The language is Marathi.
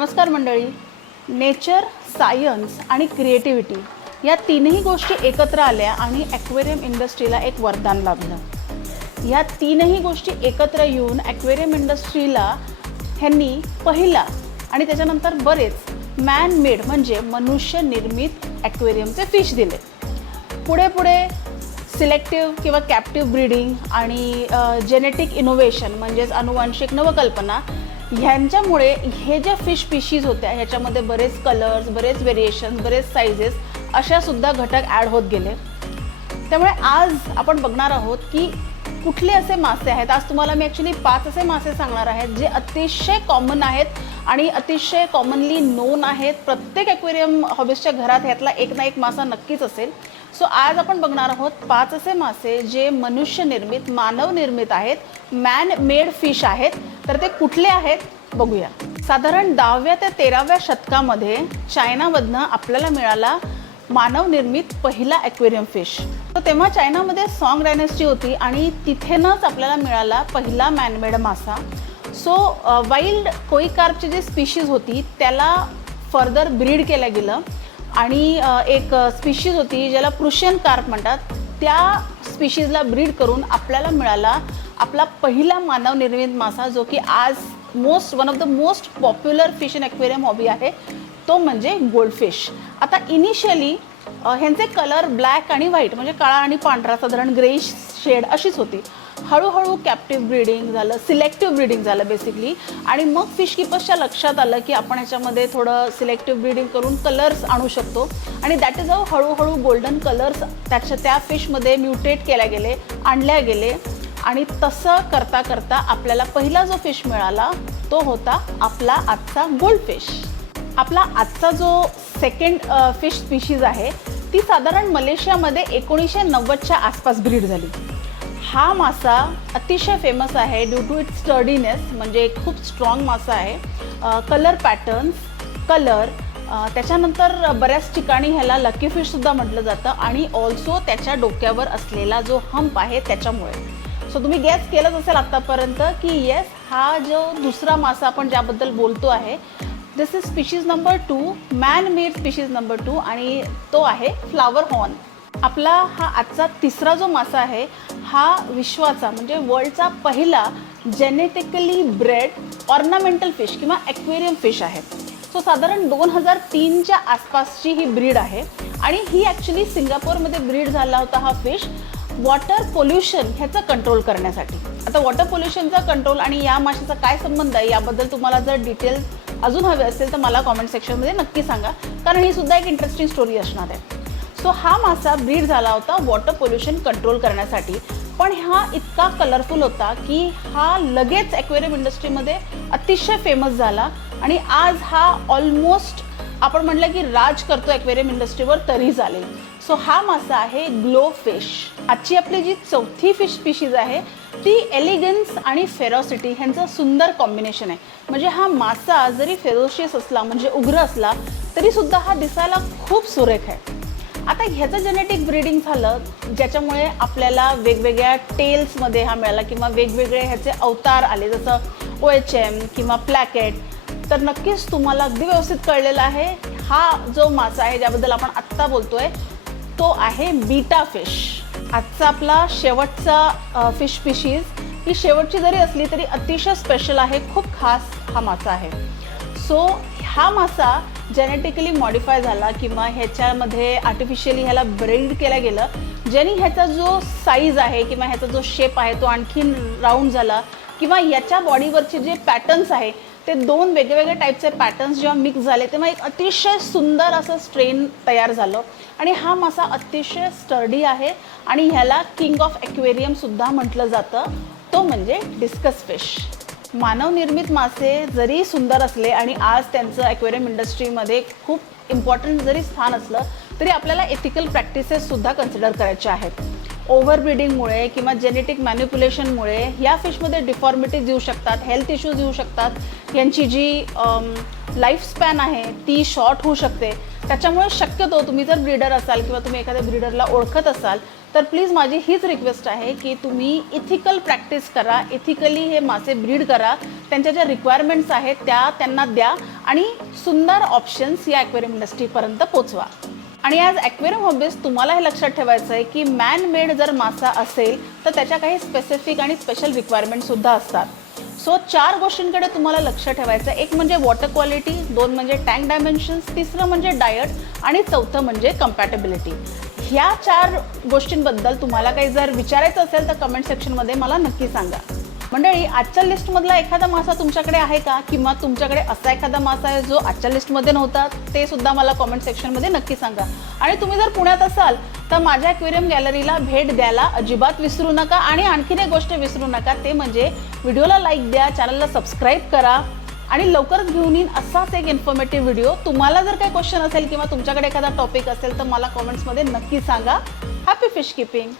नमस्कार मंडळी. नेचर सायन्स आणि क्रिएटिव्हिटी या तीनही गोष्टी एकत्र आल्या आणि ॲक्वेरियम इंडस्ट्रीला एक वरदान लाभलं. या तीनही गोष्टी एकत्र येऊन ॲक्वेरियम इंडस्ट्रीला ह्यांनी पहिला आणि त्याच्यानंतर बरेच मॅन मेड म्हणजे मनुष्य निर्मित ॲक्वेरियमचे फिश दिले. पुढे पुढे सिलेक्टिव्ह किंवा कॅप्टिव्ह ब्रीडिंग आणि जेनेटिक इनोव्हेशन म्हणजेच अनुवांशिक नवकल्पना ह्यांच्यामुळे हे ज्या फिश पिशीज होत्या ह्याच्यामध्ये बरेच कलर्स बरेच व्हेरिएशन बरेच सायझेस अशा सुद्धा घटक ॲड होत गेले. त्यामुळे आज आपण बघणार आहोत की कुठले असे मासे आहेत. आज तुम्हाला मी ॲक्च्युली पाच असे मासे सांगणार आहेत जे अतिशय कॉमन आहेत आणि अतिशय कॉमनली नोन आहेत. प्रत्येक ॲक्वेरियम हॉबीजच्या घरात ह्यातला एक ना एक मासा नक्कीच असेल. सो आज आपण बघणार आहोत पाच असे मासे जे मनुष्यनिर्मित मानवनिर्मित आहेत मॅन मेड फिश आहेत. तर ते कुठले आहेत बघूया. साधारण दहाव्या ते तेराव्या शतकामध्ये चायनामधनं आपल्याला मिळाला मानव निर्मित पहिला ॲक्वेरियम फिश. तर तेव्हा चायनामध्ये सॉंग डायनेस्टी होती आणि तिथेनच आपल्याला मिळाला पहिला मॅनमेड मासा. सो वाईल्ड कोईकार्पची जी स्पीशीज होती त्याला फर्दर ब्रीड केलं गेलं. आणि एक स्पीशीज होती ज्याला प्रुशियन कार्प म्हणतात. त्या स्पीशीजला ब्रीड करून आपल्याला मिळाला आपला पहिला मानव निर्मित मासा जो की आज most one of the most popular fish in aquarium hobby आहे तो म्हणजे गोल्डफिश आता इनिशियली ह्यांचे कलर ब्लॅक आणि व्हाईट म्हणजे काळा आणि पांढरा साधारण ग्रेश शेड अशीच होती. हळूहळू कॅप्टिव्ह ब्रीडिंग झालं सिलेक्टिव्ह ब्रीडिंग झालं बेसिकली आणि मग फिश किपर्सच्या लक्षात आलं की आपण ह्याच्यामध्ये थोडं सिलेक्टिव्ह ब्रीडिंग करून कलर्स आणू शकतो. आणि दॅट इज अ हळूहळू गोल्डन कलर्स त्याच्या त्या फिशमध्ये म्युटेट केल्या गेले आणल्या गेले. आणि तसं करता करता आपल्याला पहिला जो फिश मिळाला तो होता आपला आजचा गोल्ड फिश आपला आजचा जो सेकंड फिश स्पीशीज आहे ती साधारण मलेशियामध्ये एकोणीसशे नव्वदच्या आसपास ब्रीड झाली. हा मासा अतिशय फेमस आहे ड्यू टू इट स्टर्डीनेस म्हणजे खूप स्ट्रॉंग मासा आहे. कलर पॅटर्न्स कलर त्याच्यानंतर बऱ्याच ठिकाणी ह्याला लकी फिशसुद्धा म्हटलं जातं आणि ऑल्सो त्याच्या डोक्यावर असलेला जो हंप आहे त्याच्यामुळे. सो तुम्ही गॅस केलंच असेल आत्तापर्यंत की येस हा जो दुसरा मासा आपण ज्याबद्दल बोलतो आहे this is species number two man made species number two आणि तो आहे फ्लावर हॉर्न आपला हा आजचा तिसरा जो मासा आहे हा विश्वाचा म्हणजे वर्ल्डचा पहिला जेनेटिकली ब्रेड ऑर्नामेंटल फिश किंवा ॲक्वेरियम फिश आहे. सो साधारण दोन हजार तीनच्या आसपासची ही ब्रीड आहे आणि ही ॲक्च्युली सिंगापूरमध्ये ब्रीड झाला होता हा फिश वॉटर पोल्युशन ह्याचं कंट्रोल करण्यासाठी. आता वॉटर पोल्युशनचा कंट्रोल आणि या माशाचा काय संबंध आहे याबद्दल तुम्हाला जर डिटेल्स अजून हवे असेल तर मला कॉमेंट सेक्शनमध्ये नक्की सांगा. कारण ही सुद्धा एक इंटरेस्टिंग स्टोरी असणार आहे. सो हा मासा ब्रीड झाला होता वॉटर पोल्युशन कंट्रोल करण्यासाठी. पण हा इतका कलरफुल होता की हा लगेच ॲक्वेरियम इंडस्ट्रीमध्ये अतिशय फेमस झाला. आणि आज हा ऑलमोस्ट आपण म्हटलं की राज करतो ॲक्वेरियम इंडस्ट्रीवर तरी चालेल. सो हा मासा आहे ग्लो फिश. आजची आपली जी चौथी फिश स्पीशीज आहे ती एलिगन्स आणि फेरॉसिटी ह्यांचं सुंदर कॉम्बिनेशन आहे. म्हणजे हा मासा जरी फेरोशियस असला म्हणजे उग्र असला तरीसुद्धा हा दिसायला खूप सुरेख आहे. आता ह्याचं जेनेटिक ब्रीडिंग झालं ज्याच्यामुळे आपल्याला वेगवेगळ्या टेल्समध्ये हा मिळाला किंवा वेगवेगळे ह्याचे अवतार आले जसं ओ एच एम किंवा प्लॅकेट तर नक्कीच तुम्हाला अगदी व्यवस्थित कळलेला आहे. हा जो मासा आहे ज्याबद्दल आपण आत्ता बोलतोय तो आहे बीटा फिश. आजचा आपला शेवटचा फिश पिशीज ही शेवटची जरी असली तरी अतिशय स्पेशल आहे खूप खास हा मासा आहे. सो हा मासा जेनेटिकली मॉडिफाय झाला किंवा ह्याच्यामध्ये आर्टिफिशियली ह्याला ब्रीड केलं गेलं ज्याने ह्याचा जो साईज आहे किंवा ह्याचा जो शेप आहे तो आणखीन राऊंड झाला किंवा याच्या बॉडीवरचे जे पॅटर्न्स आहे ते दोन वेगवेगळ्या टाईपचे पॅटर्न्स जेव्हा मिक्स झाले तेव्हा एक अतिशय सुंदर असं स्ट्रेन तयार झालं. आणि हा मासा अतिशय स्टर्डी आहे आणि ह्याला किंग ऑफ ॲक्वेरियमसुद्धा म्हटलं जातं. तो म्हणजे डिस्कस फिश मानवनिर्मित मासे जरी सुंदर असले आणि आज त्यांचं ॲक्वेरियम इंडस्ट्रीमध्ये खूप इम्पॉर्टंट जरी स्थान असलं तरी आपल्याला एथिकल प्रॅक्टिसेससुद्धा कन्सिडर करायच्या आहेत. ओव्हरब्रिडिंगमुळे किंवा जेनेटिक मॅन्युप्युलेशनमुळे या फिशमध्ये डिफॉर्मिटीज येऊ शकतात हेल्थ इश्यूज येऊ शकतात. यांची जी लाईफ स्पॅन आहे ती शॉर्ट होऊ शकते. त्याच्यामुळे शक्यतो तुम्ही जर ब्रीडर असाल किंवा तुम्ही एखाद्या ब्रीडरला ओळखत असाल तर प्लीज माझी हीच रिक्वेस्ट आहे की तुम्ही इथिकल प्रॅक्टिस करा इथिकली हे मासे ब्रीड करा. त्यांच्या ज्या रिक्वायरमेंट्स आहेत त्या त्यांना द्या आणि सुंदर ऑप्शन्स या ॲक्वेरियम इंडस्ट्रीपर्यंत पोचवा. आणि ॲज ॲक्वेरियम हॉबीज तुम्हाला हे लक्षात ठेवायचं आहे की मॅन मेड जर मासा असेल तर त्याच्या काही स्पेसिफिक आणि स्पेशल रिक्वायरमेंटसुद्धा असतात. सो चार गोष्टींकडे तुम्हाला लक्ष ठेवायचं आहे. एक म्हणजे वॉटर क्वालिटी दोन म्हणजे टँक डायमेन्शन्स तिसरं म्हणजे डायट आणि चौथं म्हणजे कम्पॅटेबिलिटी ह्या चार गोष्टींबद्दल तुम्हाला काही जर विचारायचं असेल तर कमेंट सेक्शनमध्ये मला नक्की सांगा. मंडळी आजच्या लिस्टमधला एखादा मासा तुमच्याकडे आहे का? किंवा तुमच्याकडे असा एखादा मासा आहे जो आजच्या लिस्टमध्ये नव्हता? ते सुद्धा मला कॉमेंट सेक्शनमध्ये नक्की सांगा. आणि तुम्ही जर पुण्यात असाल तर माझ्या ॲक्वेरियम गॅलरीला भेट द्यायला अजिबात विसरू नका आणि आणखीन एक गोष्ट विसरू नका ते म्हणजे व्हिडिओला लाईक द्या चॅनलला सबस्क्राईब करा आणि लवकरच घेऊन येईन असाच एक इन्फॉर्मेटिव्ह व्हिडिओ तुम्हाला जर काही क्वेश्चन असेल किंवा तुमच्याकडे एखादा टॉपिक असेल तर मला कॉमेंट्समध्ये नक्की सांगा. Happy fish keeping